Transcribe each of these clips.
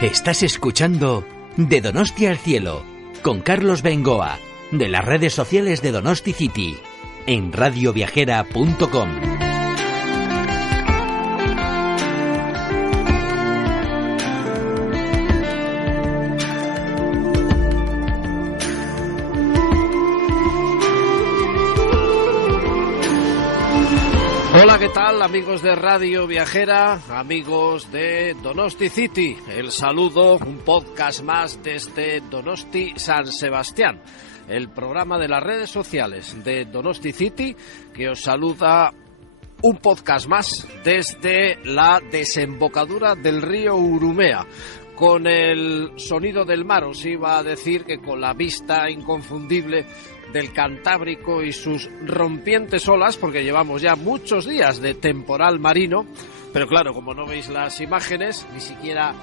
Estás escuchando De Donosti al Cielo, con Carlos Bengoa, de las redes sociales de Donosti City, en radioviajera.com. Hola, ¿qué tal, amigos de Radio Viajera, amigos de Donosti City? El saludo, un podcast más desde Donosti San Sebastián, el programa de las redes sociales de Donosti City, que os saluda un podcast más desde la desembocadura del río Urumea. Con el sonido del mar, os iba a decir que con la vista inconfundible del Cantábrico y sus rompientes olas, porque llevamos ya muchos días de temporal marino, pero claro, como no veis las imágenes, ni siquiera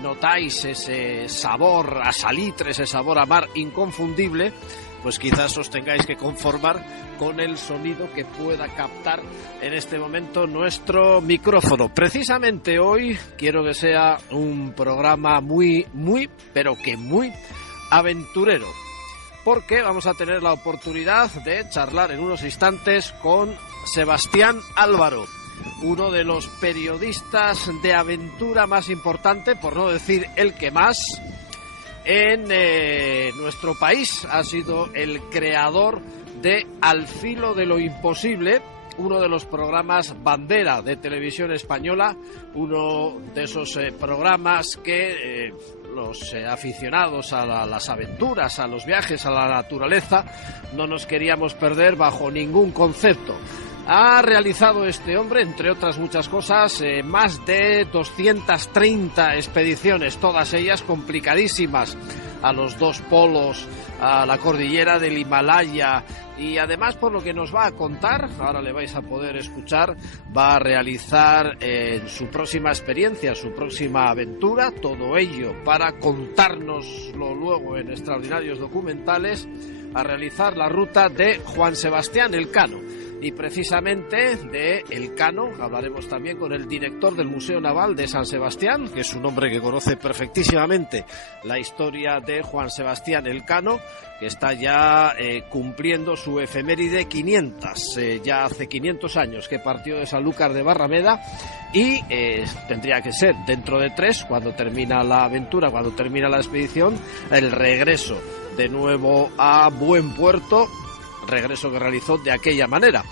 notáis ese sabor a salitre, ese sabor a mar inconfundible, pues quizás os tengáis que conformar con el sonido que pueda captar en este momento nuestro micrófono. Precisamente hoy quiero que sea un programa muy aventurero, porque vamos a tener la oportunidad de charlar en unos instantes con Sebastián Álvaro, uno de los periodistas de aventura más importante, por no decir el que más, en nuestro país. Ha sido el creador de Al Filo de lo Imposible, uno de los programas bandera de Televisión Española, uno de esos programas que los aficionados a las aventuras, a los viajes, a la naturaleza, no nos queríamos perder bajo ningún concepto. Ha realizado este hombre, entre otras muchas cosas, más de 230 expediciones, todas ellas complicadísimas, a los dos polos, a la cordillera del Himalaya, y además, por lo que nos va a contar, ahora le vais a poder escuchar, va a realizar su próxima experiencia, su próxima aventura, todo ello para contárnoslo luego en extraordinarios documentales, a realizar la ruta de Juan Sebastián Elcano. Y precisamente de Elcano hablaremos también con el director del Museo Naval de San Sebastián, que es un hombre que conoce perfectísimamente la historia de Juan Sebastián Elcano, que está ya cumpliendo su efeméride 500. Ya hace 500 años que partió de Sanlúcar de Barrameda y tendría que ser dentro de 3, cuando termina la aventura, cuando termina la expedición, el regreso de nuevo a buen puerto, regreso que realizó de aquella manera,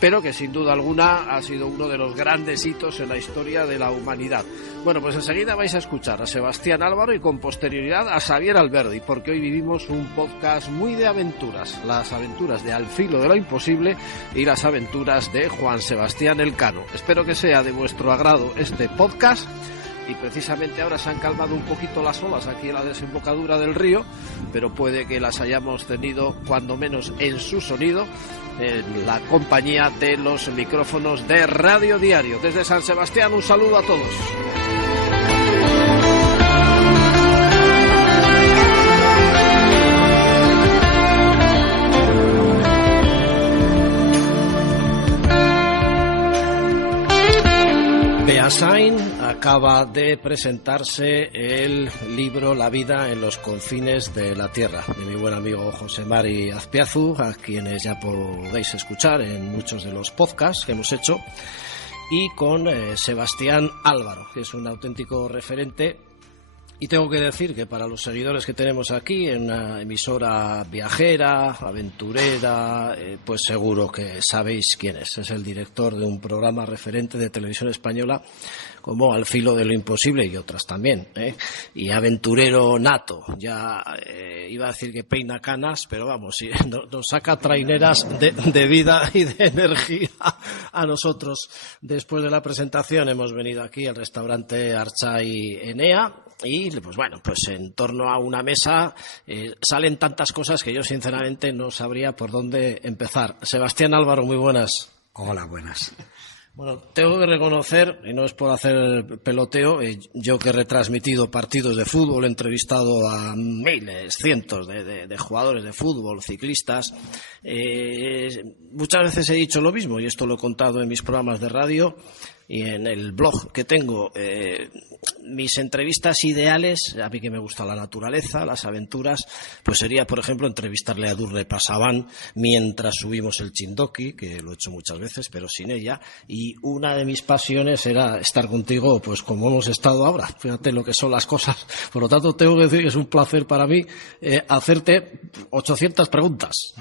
pero que sin duda alguna ha sido uno de los grandes hitos en la historia de la humanidad. Bueno, pues enseguida vais a escuchar a Sebastián Álvaro y con posterioridad a Xavier Alberdi, porque hoy vivimos un podcast muy de aventuras, las aventuras de Al Filo de lo Imposible y las aventuras de Juan Sebastián Elcano. Espero que sea de vuestro agrado este podcast. Y precisamente ahora se han calmado un poquito las olas aquí en la desembocadura del río, pero puede que las hayamos tenido cuando menos en su sonido en la compañía de los micrófonos de Radio Diario. Desde San Sebastián, un saludo a todos. Beasain acaba de presentarse el libro La vida en los confines de la tierra, de mi buen amigo José Mari Azpiazu, a quienes ya podéis escuchar en muchos de los podcasts que hemos hecho, y con Sebastián Álvaro, que es un auténtico referente. Y tengo que decir que para los seguidores que tenemos aquí en una emisora viajera, aventurera, pues seguro que sabéis quién es. Es el director de un programa referente de Televisión Española como Al Filo de lo Imposible y otras también, y aventurero nato. Ya iba a decir que peina canas, pero vamos, sí, nos saca traineras de vida y de energía a nosotros. Después de la presentación hemos venido aquí al restaurante Archai Enea. Y pues bueno, pues en torno a una mesa salen tantas cosas que yo sinceramente no sabría por dónde empezar. Sebastián Álvaro, muy buenas. Hola, buenas. Bueno, tengo que reconocer, y no es por hacer peloteo, yo que he retransmitido partidos de fútbol, he entrevistado a miles, cientos de jugadores de fútbol, ciclistas, muchas veces he dicho lo mismo, y esto lo he contado en mis programas de radio, y en el blog que tengo, mis entrevistas ideales, a mí que me gusta la naturaleza, las aventuras, pues sería, por ejemplo, entrevistarle a Durne Pasaban mientras subimos el Chindoki, que lo he hecho muchas veces, pero sin ella, y una de mis pasiones era estar contigo, pues como hemos estado ahora. Fíjate lo que son las cosas. Por lo tanto, tengo que decir que es un placer para mí hacerte 800 preguntas.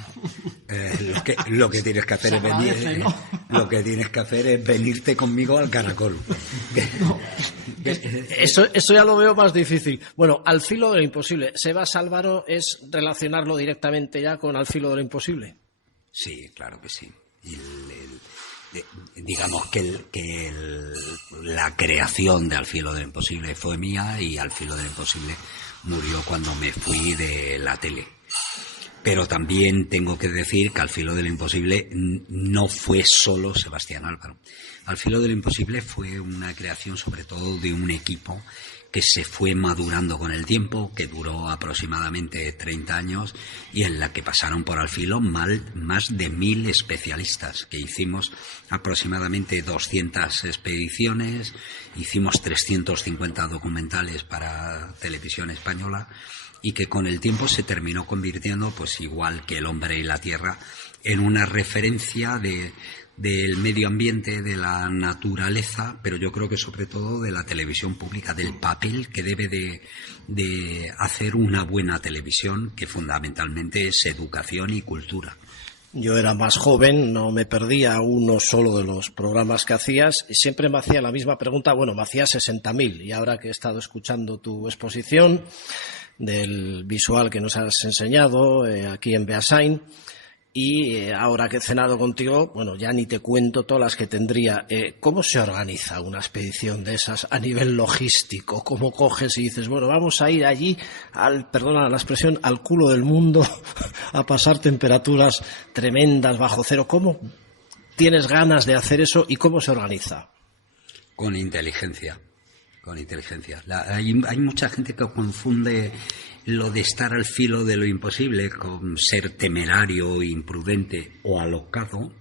Lo que tienes que hacer es venir, ¿no? Lo que tienes que hacer es venirte conmigo al Caracol. No. Eso ya lo veo más difícil. Bueno, Al filo de lo imposible. Sebas Álvaro, ¿es relacionarlo directamente ya con Al filo de lo imposible? Sí, claro que sí. Digamos que la creación de Al filo de lo imposible fue mía, y Al filo de lo imposible murió cuando me fui de la tele. Pero también tengo que decir que Al filo de lo imposible no fue solo Sebastián Álvaro. Al filo de lo imposible fue una creación sobre todo de un equipo que se fue madurando con el tiempo, que duró aproximadamente 30 años y en la que pasaron por Al filo más de 1000 especialistas, que hicimos aproximadamente 200 expediciones, hicimos 350 documentales para Televisión Española, y que con el tiempo se terminó convirtiendo, pues igual que El hombre y la tierra, en una referencia del medio ambiente, de la naturaleza, pero yo creo que sobre todo de la televisión pública, del papel que debe de hacer una buena televisión, que fundamentalmente es educación y cultura. Yo era más joven, no me perdía uno solo de los programas que hacías y siempre me hacía la misma pregunta. Bueno, me hacía 60.000 y ahora que he estado escuchando tu exposición del visual que nos has enseñado aquí en Beasain, y ahora que he cenado contigo, bueno, ya ni te cuento todas las que tendría. ¿Cómo se organiza una expedición de esas a nivel logístico? ¿Cómo coges y dices, bueno, vamos a ir allí, perdona la expresión, al culo del mundo, a pasar temperaturas tremendas bajo cero? ¿Cómo tienes ganas de hacer eso y cómo se organiza? Con inteligencia. Hay mucha gente que confunde lo de estar al filo de lo imposible con ser temerario, imprudente o alocado,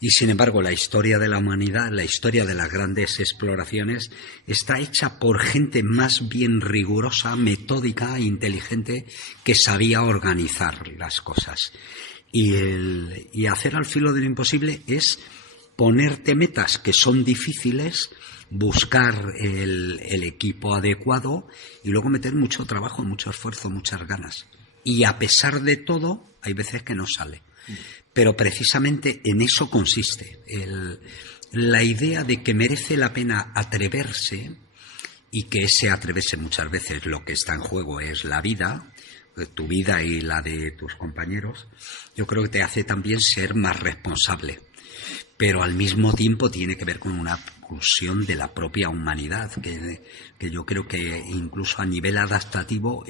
y sin embargo la historia de la humanidad, la historia de las grandes exploraciones, está hecha por gente más bien rigurosa, metódica e inteligente, que sabía organizar las cosas. Y hacer al filo de lo imposible es ponerte metas que son difíciles, buscar el equipo adecuado y luego meter mucho trabajo, mucho esfuerzo, muchas ganas. Y a pesar de todo, hay veces que no sale. Pero precisamente en eso consiste. La idea de que merece la pena atreverse, y que ese atreverse muchas veces lo que está en juego es la vida, tu vida y la de tus compañeros, yo creo que te hace también ser más responsable. Pero al mismo tiempo tiene que ver con una pulsión de la propia humanidad, que yo creo que incluso a nivel adaptativo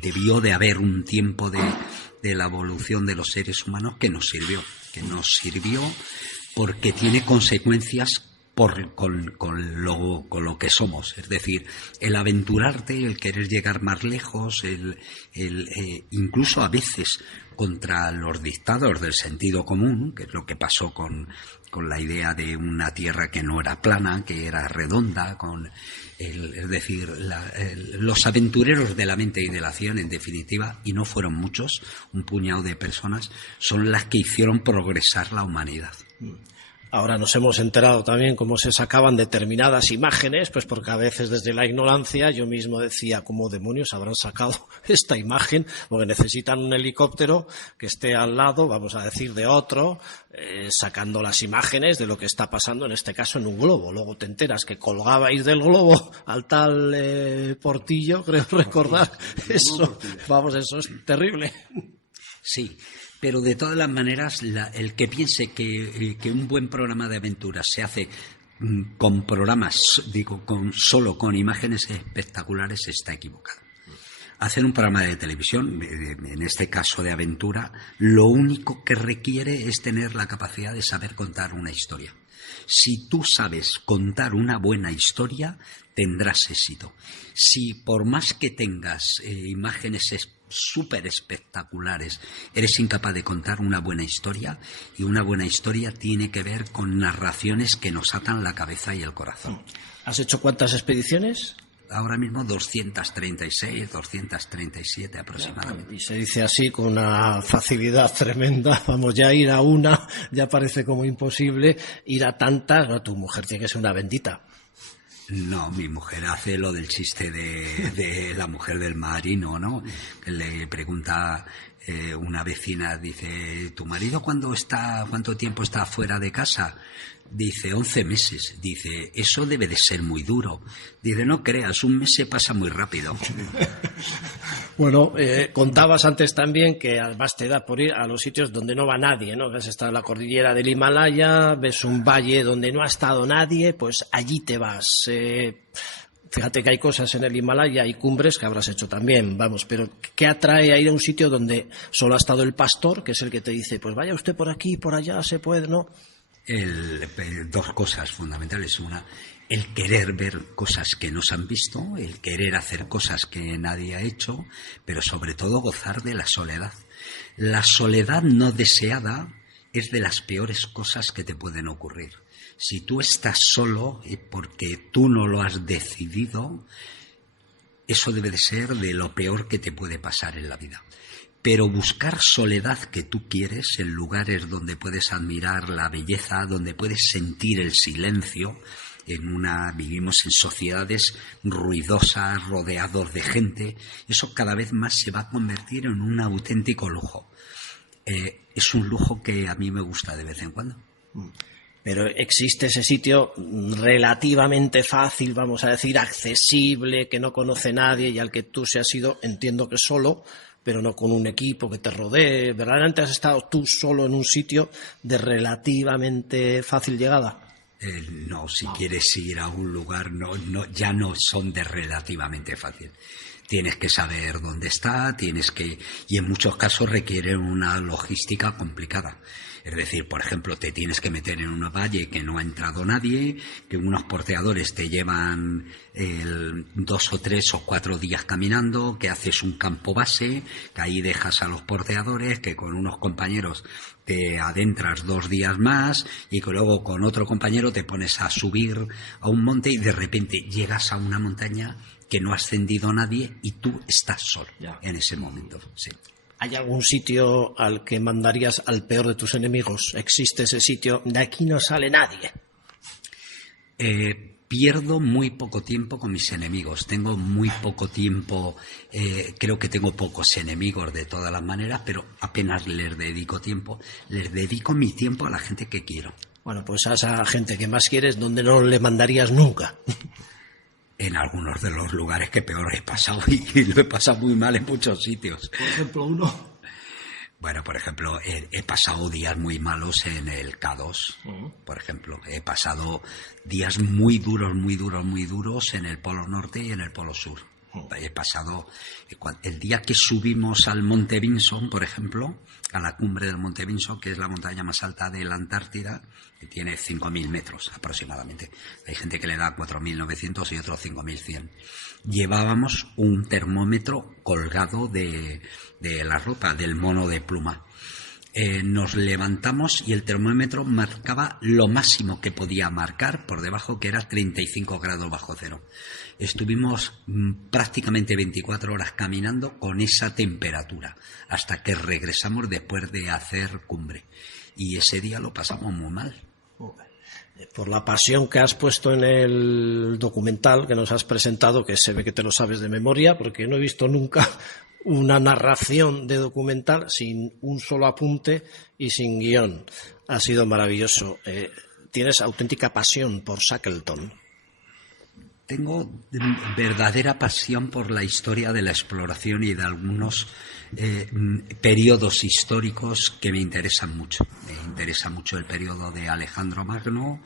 debió de haber un tiempo de la evolución de los seres humanos que nos sirvió porque tiene consecuencias con lo que somos. Es decir, el aventurarte, el querer llegar más lejos, incluso a veces contra los dictados del sentido común, que es lo que pasó con la idea de una tierra que no era plana, que era redonda, es decir, los aventureros de la mente y de la acción, en definitiva, y no fueron muchos, un puñado de personas, son las que hicieron progresar la humanidad. Ahora nos hemos enterado también cómo se sacaban determinadas imágenes, pues porque a veces desde la ignorancia yo mismo decía, ¿cómo demonios habrán sacado esta imagen? Porque necesitan un helicóptero que esté al lado, vamos a decir, de otro, sacando las imágenes de lo que está pasando, en este caso en un globo. Luego te enteras que colgabais del globo al tal Portillo, creo recordar. Eso, vamos, eso es terrible. Sí. Pero de todas las maneras, el que piense que un buen programa de aventuras se hace con programas, solo con imágenes espectaculares, está equivocado. Hacer un programa de televisión, en este caso de aventura, lo único que requiere es tener la capacidad de saber contar una historia. Si tú sabes contar una buena historia, tendrás éxito. Si por más que tengas imágenes espectaculares, súper espectaculares. Eres incapaz de contar una buena historia, y una buena historia tiene que ver con narraciones que nos atan la cabeza y el corazón. ¿Has hecho cuántas expediciones? Ahora mismo 236, 237 aproximadamente. Y se dice así con una facilidad tremenda. Vamos, ya ir a una ya parece como imposible. Ir a tantas, no, tu mujer tiene que ser una bendita. No, mi mujer hace lo del chiste de la mujer del marino, ¿no? Le pregunta una vecina, dice, ¿tu marido cuánto tiempo está fuera de casa? Dice, 11 meses. Dice, eso debe de ser muy duro. Dice, no creas, un mes se pasa muy rápido. Bueno, contabas antes también que además te da por ir a los sitios donde no va nadie, ¿no? Ves, está la cordillera del Himalaya, ves un valle donde no ha estado nadie, pues allí te vas. Fíjate que hay cosas en el Himalaya, hay cumbres que habrás hecho también, vamos, pero ¿qué atrae a ir a un sitio donde solo ha estado el pastor, que es el que te dice, pues vaya usted por aquí, por allá, se puede, ¿no? Dos cosas fundamentales. Una, el querer ver cosas que no se han visto, el querer hacer cosas que nadie ha hecho, pero sobre todo gozar de la soledad. La soledad no deseada es de las peores cosas que te pueden ocurrir. Si tú estás solo porque tú no lo has decidido, eso debe de ser de lo peor que te puede pasar en la vida. Pero buscar soledad que tú quieres en lugares donde puedes admirar la belleza, donde puedes sentir el silencio. Vivimos en sociedades ruidosas, rodeados de gente. Eso cada vez más se va a convertir en un auténtico lujo. Es un lujo que a mí me gusta de vez en cuando. Pero existe ese sitio relativamente fácil, vamos a decir, accesible, que no conoce nadie y al que tú se has ido, entiendo que solo, pero no con un equipo que te rodee. ¿Verdaderamente has estado tú solo en un sitio de relativamente fácil llegada? No, si quieres ir a un lugar, ya no son de relativamente fácil. Tienes que saber dónde está, y en muchos casos requieren una logística complicada. Es decir, por ejemplo, te tienes que meter en un valle que no ha entrado nadie, que unos porteadores te llevan 2 o 3 o 4 días caminando, que haces un campo base, que ahí dejas a los porteadores, que con unos compañeros te adentras 2 días más y que luego con otro compañero te pones a subir a un monte y de repente llegas a una montaña que no ha ascendido nadie y tú estás solo en ese momento. Sí. ¿Hay algún sitio al que mandarías al peor de tus enemigos? ¿Existe ese sitio? De aquí no sale nadie. Pierdo muy poco tiempo con mis enemigos. Tengo muy poco tiempo. Creo que tengo pocos enemigos de todas las maneras, pero apenas les dedico tiempo. Les dedico mi tiempo a la gente que quiero. Bueno, pues a esa gente que más quieres, ¿dónde no le mandarías nunca? En algunos de los lugares que peor he pasado, y lo he pasado muy mal en muchos sitios. Por ejemplo, uno. Bueno, por ejemplo, he pasado días muy malos en el K2, por ejemplo. He pasado días muy duros en el Polo Norte y en el Polo Sur. He pasado, el día que subimos al Monte Vinson, por ejemplo, a la cumbre del Monte Vinson, que es la montaña más alta de la Antártida, que tiene 5.000 metros aproximadamente. Hay gente que le da 4.900 y otros 5.100. Llevábamos un termómetro colgado de la ropa, del mono de pluma. Nos levantamos y el termómetro marcaba lo máximo que podía marcar por debajo, que era 35 grados bajo cero. Estuvimos prácticamente 24 horas caminando con esa temperatura hasta que regresamos después de hacer cumbre. Y ese día lo pasamos muy mal. Por la pasión que has puesto en el documental que nos has presentado, que se ve que te lo sabes de memoria, porque no he visto nunca una narración de documental sin un solo apunte y sin guión. Ha sido maravilloso. Tienes auténtica pasión por Shackleton. Tengo verdadera pasión por la historia de la exploración y de algunos periodos históricos que me interesan mucho. Me interesa mucho el periodo de Alejandro Magno,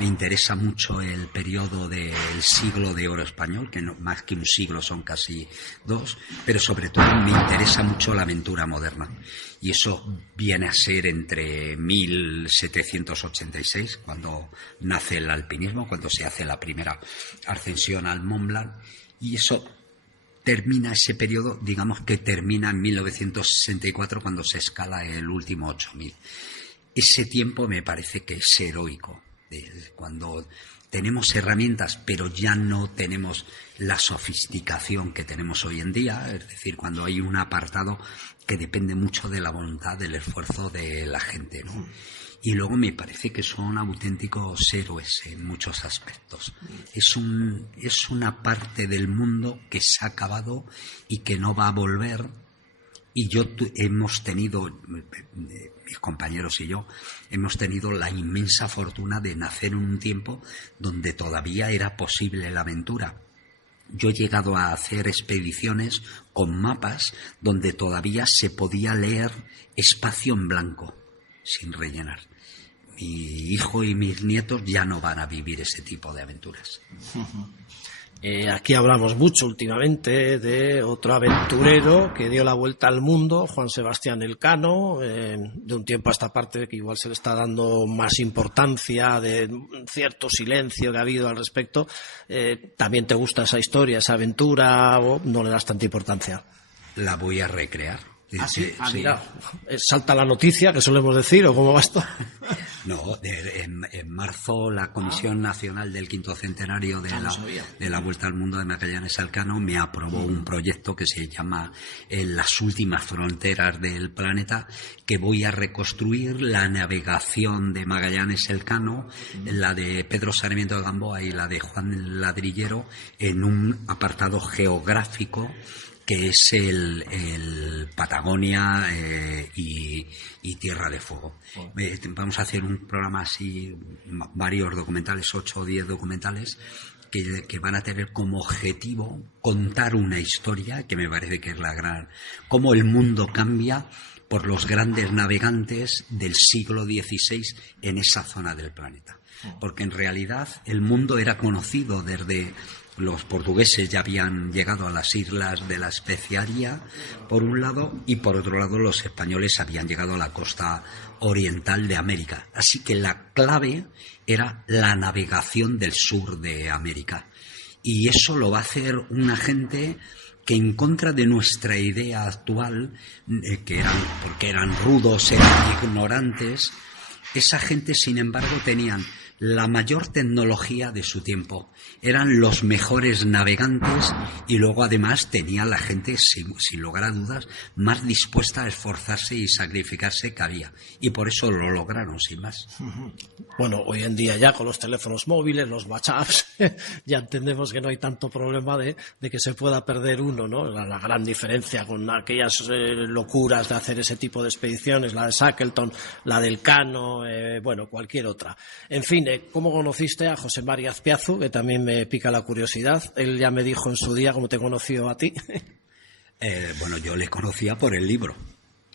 me interesa mucho el periodo del siglo de oro español, que no, más que un siglo son casi 2, pero sobre todo me interesa mucho la aventura moderna. Y eso viene a ser entre 1786, cuando nace el alpinismo, cuando se hace la primera ascensión al Mont Blanc, y eso termina ese periodo, digamos que termina en 1964 cuando se escala el último 8000. Ese tiempo me parece que es heroico, cuando tenemos herramientas pero ya no tenemos la sofisticación que tenemos hoy en día, es decir, cuando hay un apartado que depende mucho de la voluntad, del esfuerzo de la gente, ¿no? Y luego me parece que son auténticos héroes en muchos aspectos. Es una parte del mundo que se ha acabado y que no va a volver. Y hemos tenido, mis compañeros y yo, hemos tenido la inmensa fortuna de nacer en un tiempo donde todavía era posible la aventura. Yo he llegado a hacer expediciones con mapas donde todavía se podía leer espacio en blanco, sin rellenar. Mi hijo y mis nietos ya no van a vivir ese tipo de aventuras. Aquí hablamos mucho últimamente de otro aventurero que dio la vuelta al mundo, Juan Sebastián Elcano, de un tiempo a esta parte que igual se le está dando más importancia, de cierto silencio que ha habido al respecto. ¿También te gusta esa historia, esa aventura, o no le das tanta importancia? La voy a recrear. Sí. Mira, salta la noticia, que solemos decir, ¿o cómo va esto? No, en marzo la Comisión Nacional del Quinto Centenario de la Vuelta al Mundo de Magallanes Elcano me aprobó un proyecto que se llama Las últimas fronteras del planeta, que voy a reconstruir la navegación de Magallanes Elcano, la de Pedro Sarmiento de Gamboa y la de Juan Ladrillero, en un apartado geográfico que es el Patagonia y Tierra de Fuego. Vamos a hacer un programa así, varios documentales, 8 o 10 documentales, que van a tener como objetivo contar una historia que me parece que es la gran... cómo el mundo cambia por los grandes navegantes del siglo XVI en esa zona del planeta. Porque en realidad el mundo era conocido desde... Los portugueses ya habían llegado a las islas de la Especiaria, por un lado, y por otro lado los españoles habían llegado a la costa oriental de América. Así que la clave era la navegación del sur de América. Y eso lo va a hacer una gente que, en contra de nuestra idea actual, porque eran rudos, eran ignorantes, esa gente, sin embargo, tenían la mayor tecnología de su tiempo. Eran los mejores navegantes y luego además tenía la gente, sin lugar a dudas, más dispuesta a esforzarse y sacrificarse que había. Y por eso lo lograron, sin más. Bueno, hoy en día ya con los teléfonos móviles, los WhatsApps, ya entendemos que no hay tanto problema de que se pueda perder uno, ¿no? La gran diferencia con aquellas locuras de hacer ese tipo de expediciones, la de Shackleton, la del Elcano, bueno, cualquier otra. En fin, ¿cómo conociste a José Mari Azpiazu? Que también me pica la curiosidad. Él ya me dijo en su día cómo te conoció a ti. Bueno, yo le conocía por el libro.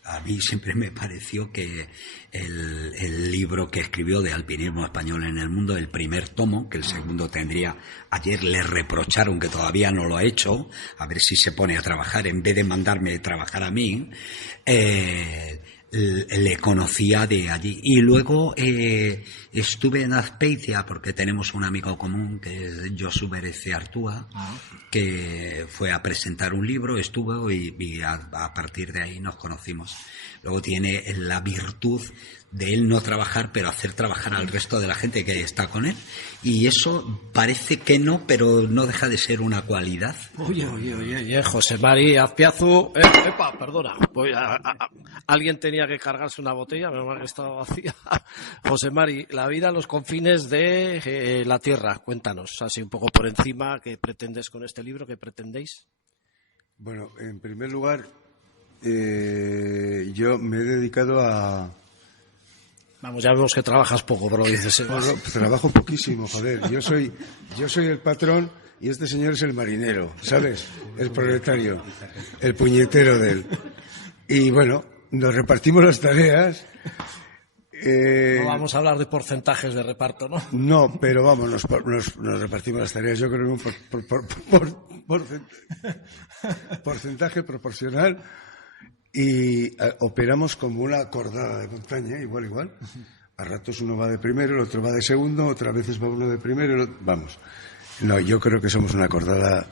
A mí siempre me pareció que el libro que escribió de alpinismo español en el mundo, el primer tomo, que el segundo tendría, ayer le reprocharon que todavía no lo ha hecho, a ver si se pone a trabajar en vez de mandarme a trabajar a mí, le conocía de allí. Y luego estuve en Azpeitia porque tenemos un amigo común que es Josu Berece Artúa, que fue a presentar un libro, estuvo y a partir de ahí nos conocimos. Luego tiene la virtud de él no trabajar, pero hacer trabajar al resto de la gente que está con él. Y eso parece que no, pero no deja de ser una cualidad. Oye, José Mari Azpiazu... perdona. Alguien tenía que cargarse una botella, menos mal que estaba vacía. José Mari, la vida a los confines de la Tierra. Cuéntanos, así un poco por encima, ¿qué pretendes con este libro? ¿Qué pretendéis? Bueno, en primer lugar, yo me he dedicado a... Vamos, ya vemos que trabajas poco, pero lo dices. Bueno, trabajo poquísimo, joder. Yo soy el patrón y este señor es el marinero, ¿sabes? El proletario, el puñetero de él. Y bueno, nos repartimos las tareas. No vamos a hablar de porcentajes de reparto, ¿no? No, pero vamos, nos repartimos las tareas. Yo creo que un porcentaje proporcional. Y operamos como una cordada de montaña, igual. A ratos uno va de primero, el otro va de segundo, otras veces va uno de primero, vamos. No, yo creo que somos una cordada,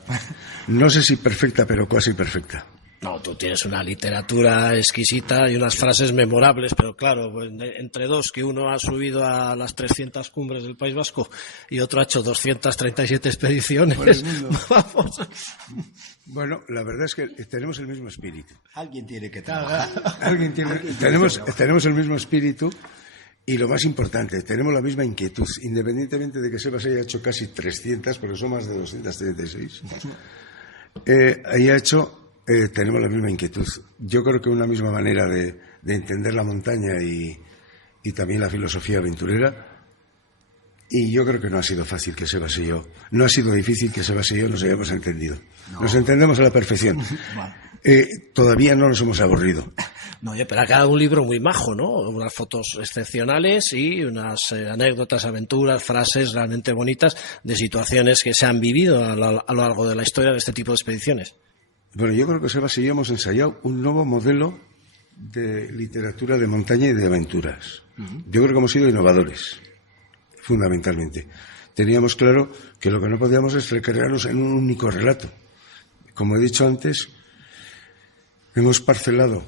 no sé si perfecta, pero casi perfecta. No, tú tienes una literatura exquisita y unas frases memorables, pero claro, pues, entre dos, que uno ha subido a las 300 cumbres del País Vasco y otro ha hecho 237 expediciones. Por el mundo. Vamos. Bueno, la verdad es que tenemos el mismo espíritu. Alguien tiene que trabajar. Tenemos el mismo espíritu y lo más importante, tenemos la misma inquietud, independientemente de que Sebas haya hecho casi 300, pero son más de 236. Haya hecho... tenemos la misma inquietud. Yo creo que una misma manera de entender la montaña y también la filosofía aventurera. Y yo creo que no ha sido fácil que Sebas y yo, no ha sido difícil que Sebas y yo nos hayamos entendido. No. Nos entendemos a la perfección. Todavía no nos hemos aburrido. No, pero ha quedado un libro muy majo, ¿no? Unas fotos excepcionales y unas anécdotas, aventuras, frases realmente bonitas de situaciones que se han vivido a lo largo de la historia de este tipo de expediciones. Bueno, yo creo que Sebas y yo hemos ensayado un nuevo modelo de literatura de montaña y de aventuras. Yo creo que hemos sido innovadores, fundamentalmente. Teníamos claro que lo que no podíamos es recrearnos en un único relato. Como he dicho antes, hemos parcelado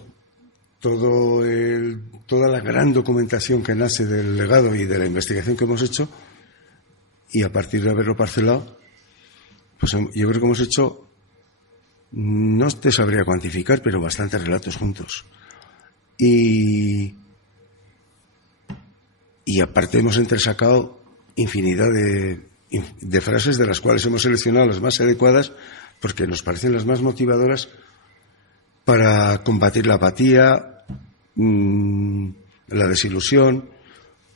toda la gran documentación que nace del legado y de la investigación que hemos hecho, y a partir de haberlo parcelado, pues yo creo que hemos hecho... No te sabría cuantificar, pero bastantes relatos juntos. Y aparte hemos entresacado infinidad de frases, de las cuales hemos seleccionado las más adecuadas porque nos parecen las más motivadoras para combatir la apatía, la desilusión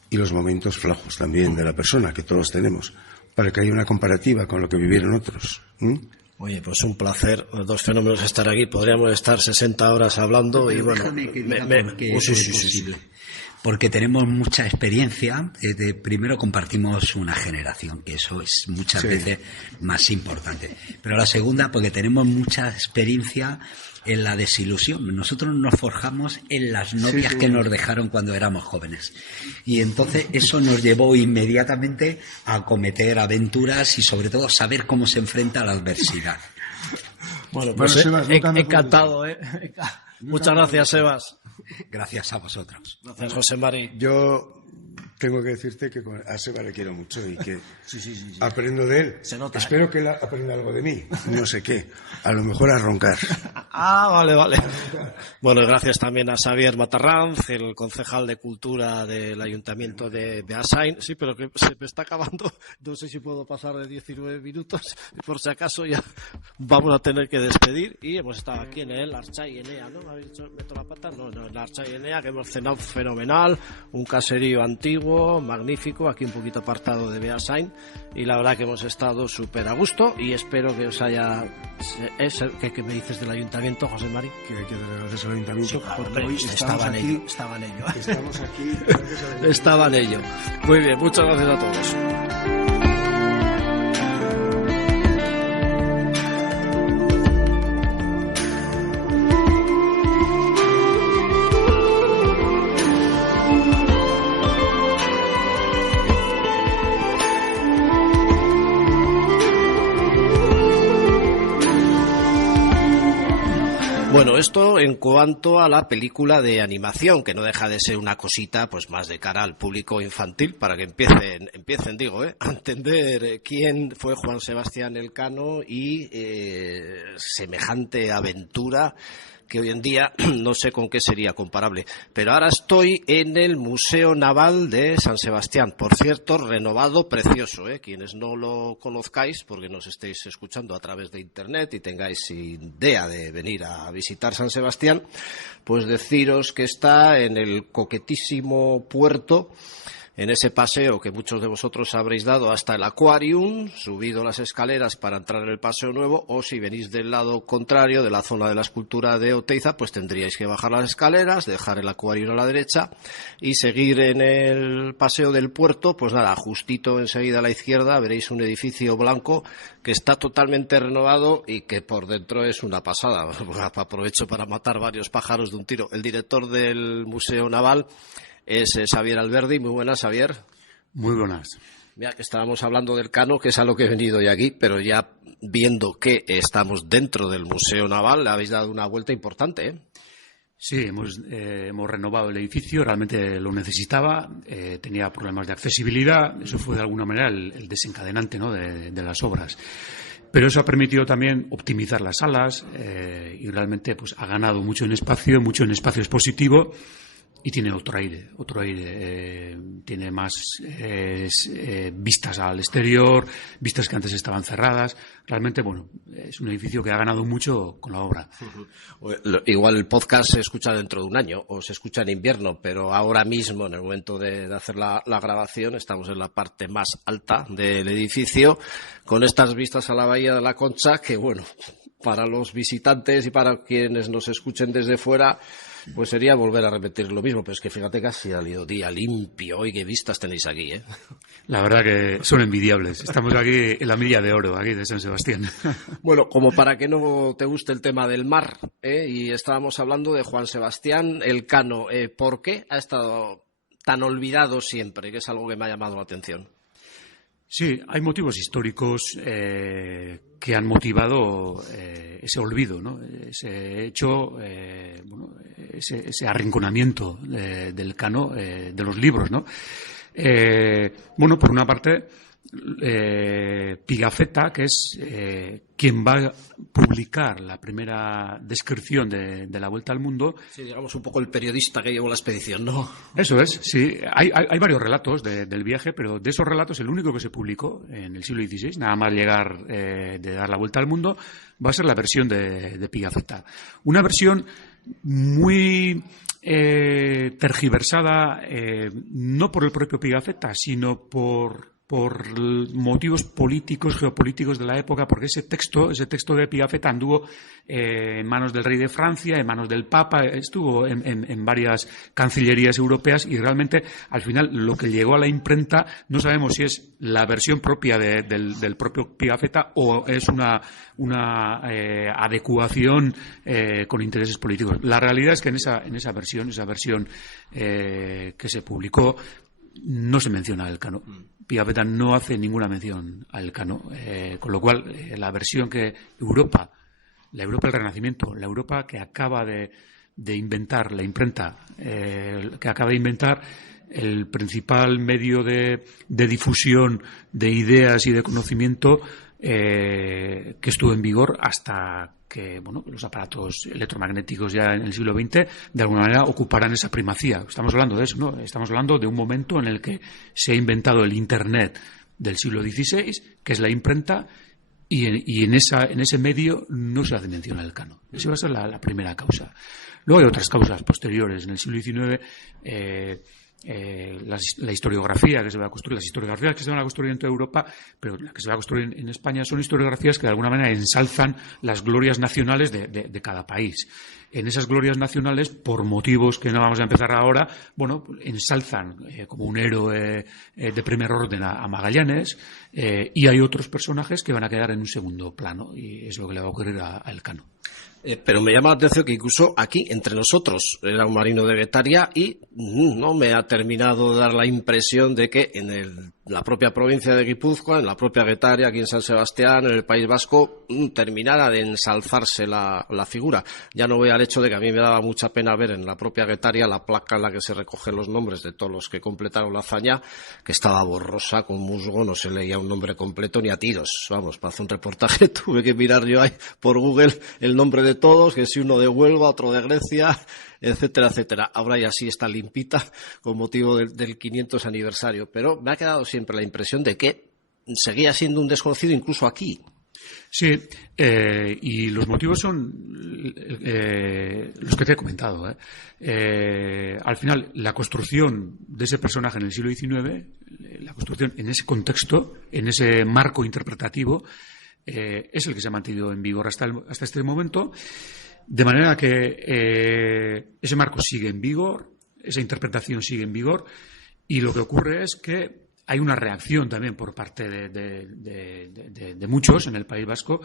y los momentos flojos también de la persona, que todos tenemos, para que haya una comparativa con lo que vivieron otros. Oye, pues un placer, los dos fenómenos estar aquí. Podríamos estar 60 horas hablando y bueno... posible. Porque tenemos mucha experiencia. Primero compartimos una generación, que eso es muchas veces más importante. Pero la segunda, porque tenemos mucha experiencia en la desilusión. Nosotros nos forjamos en las novias que nos dejaron cuando éramos jóvenes. Y entonces eso nos llevó inmediatamente a cometer aventuras y sobre todo saber cómo se enfrenta a la adversidad. Bueno, pues Sebas, encantado, Muchas gracias, Sebas. Gracias a vosotros. Gracias, José Mari. Yo tengo que decirte que a Sebas le quiero mucho y que aprendo de él. Se nota, Espero que él aprenda algo de mí. No sé qué. A lo mejor a roncar. Vale. Bueno, gracias también a Xavier Matarranz, el concejal de Cultura del Ayuntamiento de Beasain. Sí, pero que se me está acabando. No sé si puedo pasar de 19 minutos. Por si acaso ya vamos a tener que despedir. Y hemos estado aquí en el Archay Enea, ¿no? ¿Me habéis dicho meto la pata? No, en el Archay Enea, que hemos cenado fenomenal. Un caserío antiguo, magnífico, aquí un poquito apartado de Beasain. Y la verdad que hemos estado súper a gusto y espero que os haya... ¿Qué me dices del Ayuntamiento, José Mari? Que hay que darle gracias al Ayuntamiento porque hoy estaba en ello. Estamos aquí. Estaba en ello. Muy bien, muchas gracias a todos. Bueno, esto en cuanto a la película de animación, que no deja de ser una cosita pues más de cara al público infantil, para que empiecen a entender quién fue Juan Sebastián Elcano y semejante aventura que hoy en día no sé con qué sería comparable. Pero ahora estoy en el Museo Naval de San Sebastián, por cierto, renovado, precioso, quienes no lo conozcáis, porque nos estéis escuchando a través de internet y tengáis idea de venir a visitar San Sebastián, pues deciros que está en el coquetísimo puerto, en ese paseo que muchos de vosotros habréis dado hasta el Aquarium, subido las escaleras para entrar en el Paseo Nuevo, o si venís del lado contrario, de la zona de la escultura de Oteiza, pues tendríais que bajar las escaleras, dejar el Aquarium a la derecha y seguir en el Paseo del Puerto. Pues nada, justito enseguida a la izquierda veréis un edificio blanco que está totalmente renovado y que por dentro es una pasada. Aprovecho para matar varios pájaros de un tiro. El director del Museo Naval es Xavier Alberdi. Muy buenas, Xavier. Muy buenas. Mira, que estábamos hablando del Cano, que es a lo que he venido hoy aquí, pero ya viendo que estamos dentro del Museo Naval, le habéis dado una vuelta importante, ¿eh? Sí, hemos renovado el edificio, realmente lo necesitaba, tenía problemas de accesibilidad, eso fue de alguna manera el desencadenante, ¿no?, de las obras. Pero eso ha permitido también optimizar las salas y realmente pues ha ganado mucho en espacio expositivo. Y tiene otro aire, tiene más vistas al exterior, vistas que antes estaban cerradas. Realmente, bueno, es un edificio que ha ganado mucho con la obra. Igual el podcast se escucha dentro de un año o se escucha en invierno, pero ahora mismo, en el momento de hacer la grabación, estamos en la parte más alta del edificio, con estas vistas a la Bahía de la Concha, que bueno, para los visitantes y para quienes nos escuchen desde fuera, pues sería volver a repetir lo mismo, pero es que fíjate que ha salido día limpio y qué vistas tenéis aquí, ¿eh? La verdad que son envidiables. Estamos aquí en la Milla de Oro, aquí de San Sebastián. Bueno, como para que no te guste el tema del mar, y estábamos hablando de Juan Sebastián Elcano, ¿por qué ha estado tan olvidado siempre? Que es algo que me ha llamado la atención. Sí, hay motivos históricos que han motivado ese olvido, ¿no? Ese hecho, ese arrinconamiento del Cano, de los libros, ¿no? Bueno, por una parte, Pigafetta, que es quien va a publicar la primera descripción de la Vuelta al Mundo. Sí, digamos un poco el periodista que llevó la expedición, ¿no? Eso es, sí. Hay varios relatos del viaje, pero de esos relatos el único que se publicó en el siglo XVI, nada más llegar de dar la Vuelta al Mundo, va a ser la versión de Pigafetta. Una versión muy tergiversada, no por el propio Pigafetta, sino por motivos políticos, geopolíticos de la época, porque ese texto de Pigafetta anduvo en manos del rey de Francia, en manos del Papa, estuvo en varias cancillerías europeas y realmente al final lo que llegó a la imprenta no sabemos si es la versión propia del propio Pigafetta o es una adecuación con intereses políticos. La realidad es que en esa versión que se publicó no se menciona a Elcano. Pigafetta no hace ninguna mención a Elcano, con lo cual la versión que la Europa del Renacimiento, la Europa que acaba de inventar la imprenta, que acaba de inventar el principal medio de difusión de ideas y de conocimiento que estuvo en vigor hasta que los aparatos electromagnéticos ya en el siglo XX de alguna manera ocuparan esa primacía. Estamos hablando de eso, ¿no? Estamos hablando de un momento en el que se ha inventado el Internet del siglo XVI, que es la imprenta, y en ese medio no se hace mención al Elcano. Esa va a ser la primera causa. Luego hay otras causas posteriores. En el siglo XIX la historiografía que se va a construir, las historiografías que se van a construir en toda Europa, pero la que se va a construir en España son historiografías que de alguna manera ensalzan las glorias nacionales de cada país. En esas glorias nacionales, por motivos que no vamos a empezar ahora, ensalzan como un héroe de primer orden a Magallanes, y hay otros personajes que van a quedar en un segundo plano, y es lo que le va a ocurrir a Elcano. Pero me llama la atención que incluso aquí, entre nosotros, era un marino de Guetaria y no me ha terminado de dar la impresión de que en la propia provincia de Guipúzcoa, en la propia Guetaria, aquí en San Sebastián, en el País Vasco, terminara de ensalzarse la figura. Ya no voy al hecho de que a mí me daba mucha pena ver en la propia Guetaria la placa en la que se recogen los nombres de todos los que completaron la hazaña, que estaba borrosa, con musgo, no se leía un nombre completo ni a tiros. Vamos, para hacer un reportaje tuve que mirar yo ahí por Google el nombre de todos, que si uno de Huelva, otro de Grecia, etcétera, etcétera. Ahora ya sí está limpita con motivo del 500 aniversario, pero me ha quedado siempre la impresión de que seguía siendo un desconocido incluso aquí. Sí, y los motivos son los que te he comentado. Al final, la construcción de ese personaje en el siglo XIX, la construcción en ese contexto, en ese marco interpretativo, es el que se ha mantenido en vigor hasta este momento, de manera que ese marco sigue en vigor, esa interpretación sigue en vigor, y lo que ocurre es que hay una reacción también por parte de muchos en el País Vasco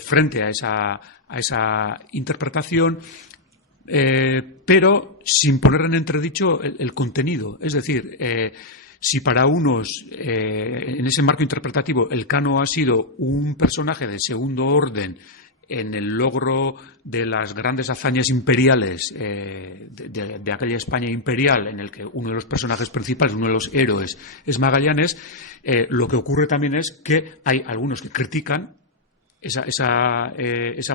frente a esa interpretación, pero sin poner en entredicho el contenido. Es decir, Si para unos, en ese marco interpretativo, el Cano ha sido un personaje de segundo orden en el logro de las grandes hazañas imperiales de aquella España imperial, en el que uno de los personajes principales, uno de los héroes, es Magallanes, lo que ocurre también es que hay algunos que critican esa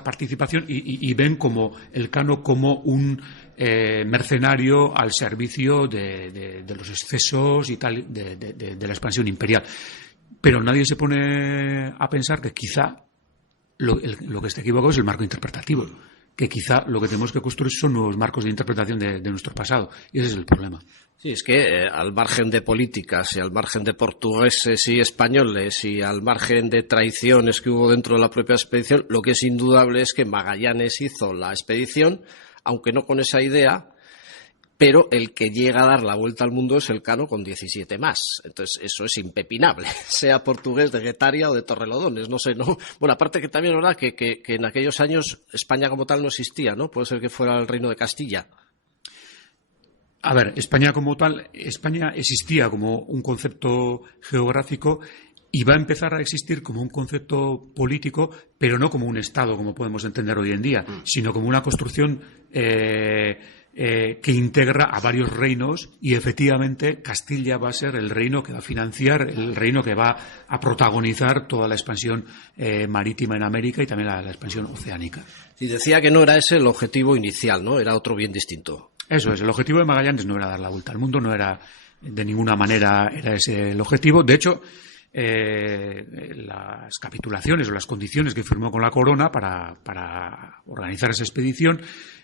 participación y ven como el Cano como un mercenario al servicio de los excesos y tal de la expansión imperial. Pero nadie se pone a pensar que quizá lo que está equivocado es el marco interpretativo, que quizá lo que tenemos que construir son nuevos marcos de interpretación de nuestro pasado, y ese es el problema. Sí, es que al margen de políticas y al margen de portugueses y españoles y al margen de traiciones que hubo dentro de la propia expedición, lo que es indudable es que Magallanes hizo la expedición, aunque no con esa idea, pero el que llega a dar la vuelta al mundo es el Cano con 17 más. Entonces, eso es impepinable, sea portugués de Guetaria o de Torrelodones, no sé, ¿no? Bueno, aparte que también, ¿verdad?, que en aquellos años España como tal no existía, ¿no? Puede ser que fuera el Reino de Castilla. A ver, España como tal, España existía como un concepto geográfico y va a empezar a existir como un concepto político, pero no como un Estado, como podemos entender hoy en día, sino como una construcción que integra a varios reinos, y efectivamente Castilla va a ser el reino que va a financiar, el reino que va a protagonizar toda la expansión marítima en América y también la expansión oceánica. Y decía que no era ese el objetivo inicial, ¿no? Era otro bien distinto. Eso es, el objetivo de Magallanes no era dar la vuelta al mundo, no era de ninguna manera era ese el objetivo. De hecho, las capitulaciones o las condiciones que firmó con la corona para organizar esa expedición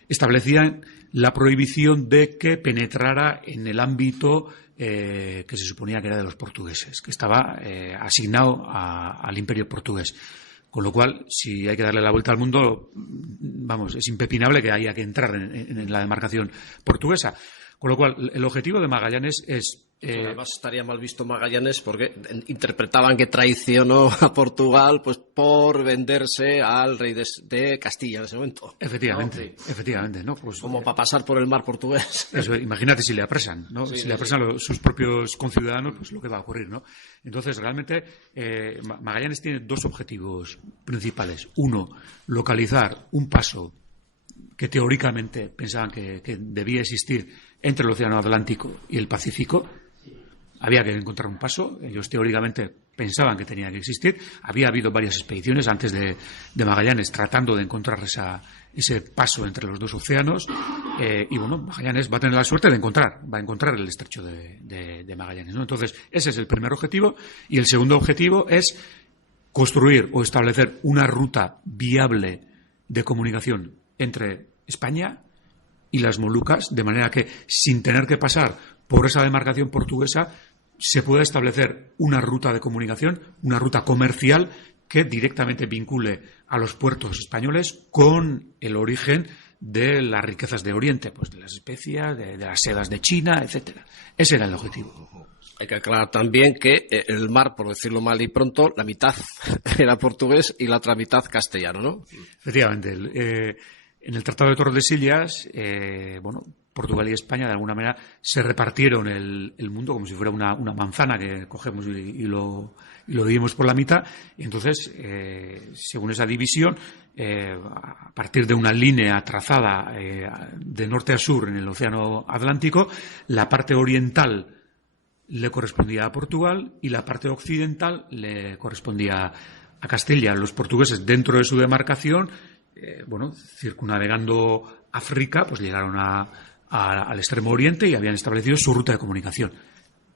establecían la prohibición de que penetrara en el ámbito que se suponía que era de los portugueses, que estaba asignado al imperio portugués. Con lo cual, si hay que darle la vuelta al mundo, vamos, es impepinable que haya que entrar en la demarcación portuguesa. Con lo cual, el objetivo de Magallanes es... además estaría mal visto Magallanes porque interpretaban que traicionó a Portugal pues por venderse al rey de Castilla en ese momento. Efectivamente, ¿no? efectivamente, ¿no? Pues, como para pasar por el mar portugués. Eso, imagínate si le apresan, ¿no? Sí, si le apresan sus propios conciudadanos, pues lo que va a ocurrir, ¿no? Entonces, realmente, Magallanes tiene dos objetivos principales. Uno, localizar un paso que teóricamente pensaban que debía existir entre el Océano Atlántico y el Pacífico. Había que encontrar un paso, ellos teóricamente pensaban que tenía que existir. Había habido varias expediciones antes de Magallanes tratando de encontrar ese paso entre los dos océanos, y bueno, Magallanes va a tener la suerte va a encontrar el estrecho de Magallanes, ¿no? Entonces, ese es el primer objetivo, y el segundo objetivo es construir o establecer una ruta viable de comunicación entre España y las Molucas, de manera que, sin tener que pasar por esa demarcación portuguesa, se pueda establecer una ruta de comunicación, una ruta comercial que directamente vincule a los puertos españoles con el origen de las riquezas de Oriente, pues de las especias, de las sedas de China, etcétera. Ese era el objetivo. Hay que aclarar también que el mar, por decirlo mal y pronto, la mitad era portugués y la otra mitad castellano, ¿no? Efectivamente. En el Tratado de Tordesillas, Portugal y España de alguna manera se repartieron el mundo como si fuera una manzana que cogemos y lo dividimos por la mitad. Y entonces, según esa división, a partir de una línea trazada de norte a sur en el Océano Atlántico, la parte oriental le correspondía a Portugal y la parte occidental le correspondía a Castilla. Los portugueses, dentro de su demarcación, circunnavegando África, pues llegaron al extremo oriente y habían establecido su ruta de comunicación.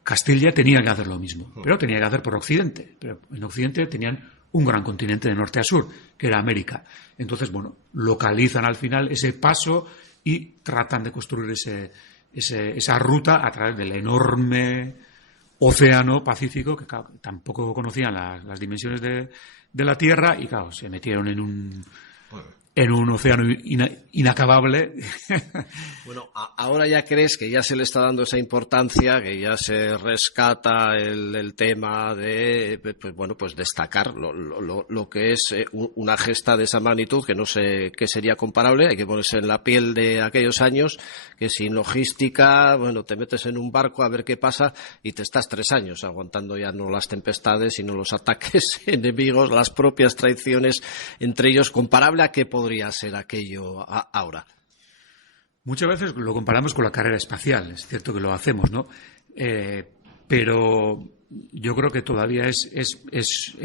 Castilla tenía que hacer lo mismo, pero tenía que hacer por Occidente. Pero en Occidente tenían un gran continente de norte a sur, que era América. Entonces, localizan al final ese paso y tratan de construir esa ruta a través del enorme océano Pacífico, que claro, tampoco conocían las dimensiones de la Tierra y, claro, se metieron en en un océano inacabable. Bueno, ahora ya crees que ya se le está dando esa importancia, que ya se rescata el tema de, pues bueno, pues destacar lo que es una gesta de esa magnitud, que no sé qué sería comparable. Hay que ponerse en la piel de aquellos años, que sin logística, bueno, te metes en un barco a ver qué pasa y te estás 3 años aguantando ya no las tempestades, sino los ataques enemigos, las propias traiciones entre ellos. ¿Comparable a qué podría ser aquello ahora? Muchas veces lo comparamos con la carrera espacial, es cierto que lo hacemos, ¿no? Pero yo creo que todavía es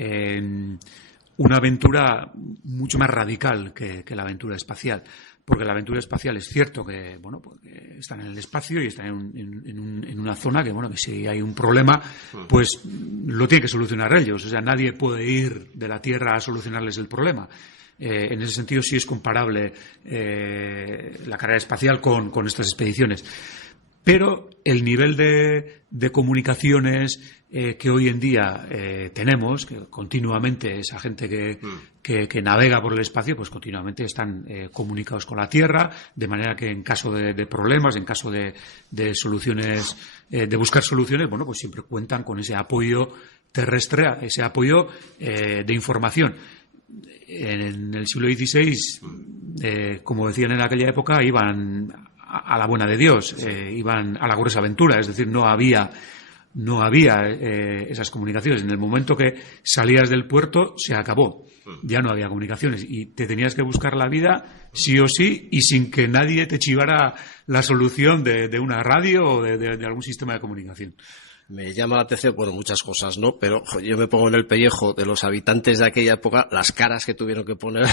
una aventura mucho más radical que la aventura espacial, porque la aventura espacial es cierto que, bueno, pues, están en el espacio y están en una zona que, bueno, que si hay un problema, pues lo tienen que solucionar ellos. O sea, nadie puede ir de la Tierra a solucionarles el problema. En ese sentido sí es comparable la carrera espacial con estas expediciones. Pero el nivel de comunicaciones que hoy en día tenemos, que continuamente esa gente que navega por el espacio, pues continuamente están comunicados con la Tierra, de manera que en caso de problemas, en caso de soluciones, de buscar soluciones, bueno, pues siempre cuentan con ese apoyo terrestre, ese apoyo de información. En el siglo XVI, como decían en aquella época, iban a la buena de Dios, iban a la gruesa aventura, es decir, no había esas comunicaciones. En el momento que salías del puerto, se acabó, ya no había comunicaciones y te tenías que buscar la vida sí o sí y sin que nadie te chivara la solución de una radio o de algún sistema de comunicación. Me llama la atención, bueno, muchas cosas, ¿no? Pero yo me pongo en el pellejo de los habitantes de aquella época, las caras que tuvieron que poner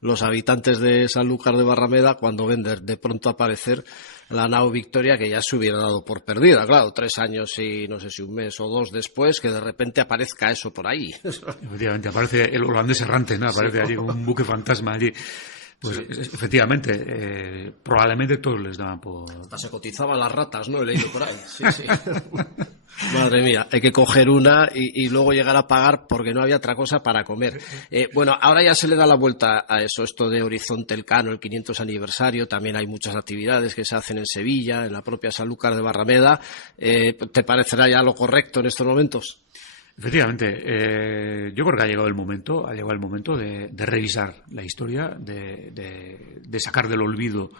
los habitantes de Sanlúcar de Barrameda cuando ven de pronto aparecer la nao Victoria, que ya se hubiera dado por perdida, claro, 3 años y no sé si 1 mes o 2 después, que de repente aparezca eso por ahí. Efectivamente, aparece el holandés errante, ¿no? Aparece allí como un buque fantasma allí. Pues sí. Efectivamente, probablemente todos les daban por... Hasta se cotizaban las ratas, ¿no? He leído por ahí. Sí, sí. Madre mía, hay que coger una y luego llegar a pagar porque no había otra cosa para comer. Bueno, ahora ya se le da la vuelta a eso, esto de Horizonte Elcano, el 500 aniversario, también hay muchas actividades que se hacen en Sevilla, en la propia Sanlúcar de Barrameda. ¿Te parecerá ya lo correcto en estos momentos? Efectivamente, yo creo que ha llegado el momento de revisar la historia, de sacar del olvido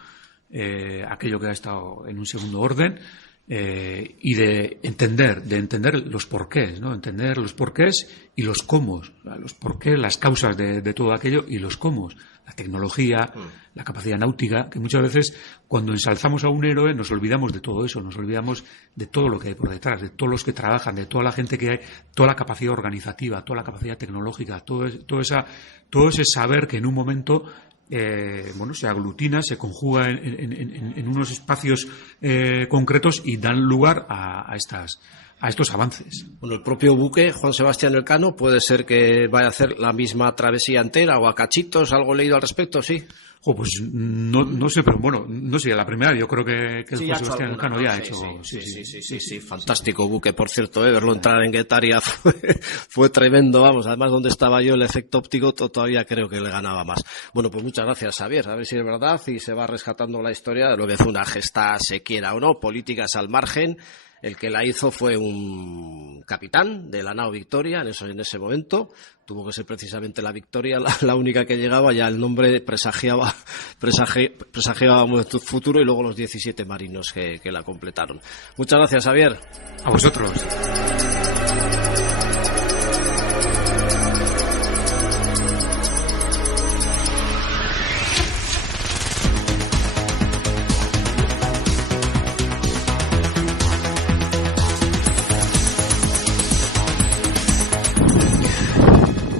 aquello que ha estado en un segundo orden y de entender los porqués, ¿no? Entender los porqués y los cómo, los porqués, las causas de todo aquello y los cómo. La tecnología, la capacidad náutica, que muchas veces cuando ensalzamos a un héroe nos olvidamos de todo eso, nos olvidamos de todo lo que hay por detrás, de todos los que trabajan, de toda la gente que hay, toda la capacidad organizativa, toda la capacidad tecnológica, todo ese saber que en un momento se aglutina, se conjuga en unos espacios concretos y dan lugar a estos avances. Bueno, el propio buque, Juan Sebastián Elcano, puede ser que vaya a hacer la misma travesía entera o a cachitos, algo leído al respecto, ¿sí? Pues no sé, pero bueno, no sé, la primera yo creo que el sí, Juan Sebastián Elcano ya ha hecho... Sí, fantástico buque, por cierto, verlo entrar en Guetaria fue tremendo, vamos, además donde estaba yo el efecto óptico todavía creo que le ganaba más. Bueno, pues muchas gracias, Xavier, a ver si es verdad y se va rescatando la historia de lo que fue una gesta, se quiera o no, políticas al margen. El que la hizo fue un capitán de la nao Victoria en ese momento. Tuvo que ser precisamente la Victoria la única que llegaba. Ya el nombre presagiaba un futuro y luego los 17 marinos que la completaron. Muchas gracias, Xavier. A vosotros.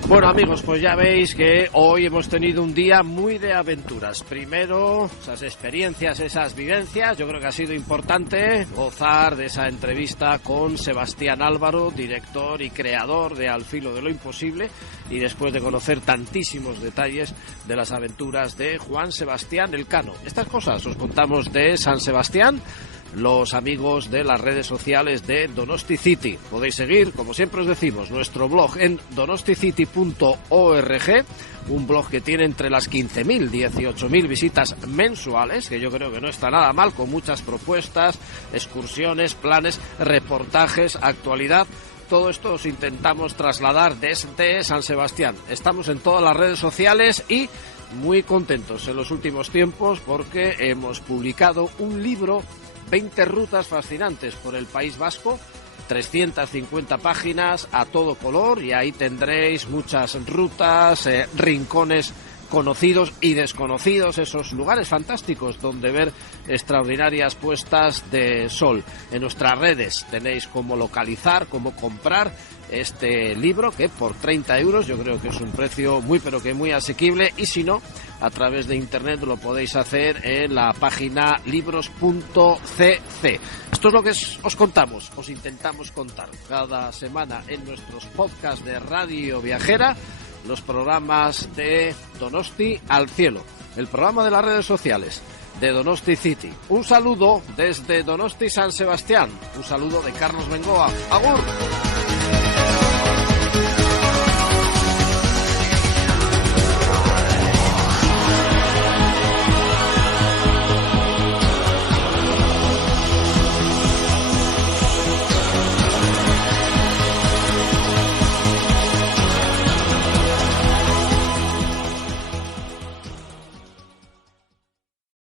Bueno, amigos, pues ya veis que hoy hemos tenido un día muy de aventuras. Primero, esas experiencias, esas vivencias. Yo creo que ha sido importante gozar de esa entrevista con Sebastián Álvaro, director y creador de Al filo de lo imposible, y después de conocer tantísimos detalles de las aventuras de Juan Sebastián Elcano. Estas cosas os contamos de San Sebastián, los amigos de las redes sociales de Donosti City. Podéis seguir, como siempre os decimos, nuestro blog en donosticity.org, un blog que tiene entre las 15.000 y 18.000 visitas mensuales, que yo creo que no está nada mal, con muchas propuestas, excursiones, planes, reportajes, actualidad. Todo esto os intentamos trasladar desde San Sebastián. Estamos en todas las redes sociales y muy contentos en los últimos tiempos porque hemos publicado un libro, 20 rutas fascinantes por el País Vasco, 350 páginas a todo color, y ahí tendréis muchas rutas, rincones conocidos y desconocidos, esos lugares fantásticos donde ver extraordinarias puestas de sol. En nuestras redes tenéis cómo localizar, cómo comprar este libro, que por 30 euros yo creo que es un precio muy pero que muy asequible, y si no, a través de internet lo podéis hacer en la página libros.cc. Esto es lo que os contamos, os intentamos contar cada semana en nuestros podcasts de Radio Viajera, los programas de Donosti al Cielo, el programa de las redes sociales de Donosti City. Un saludo desde Donosti San Sebastián, un saludo de Carlos Bengoa. ¡Agur!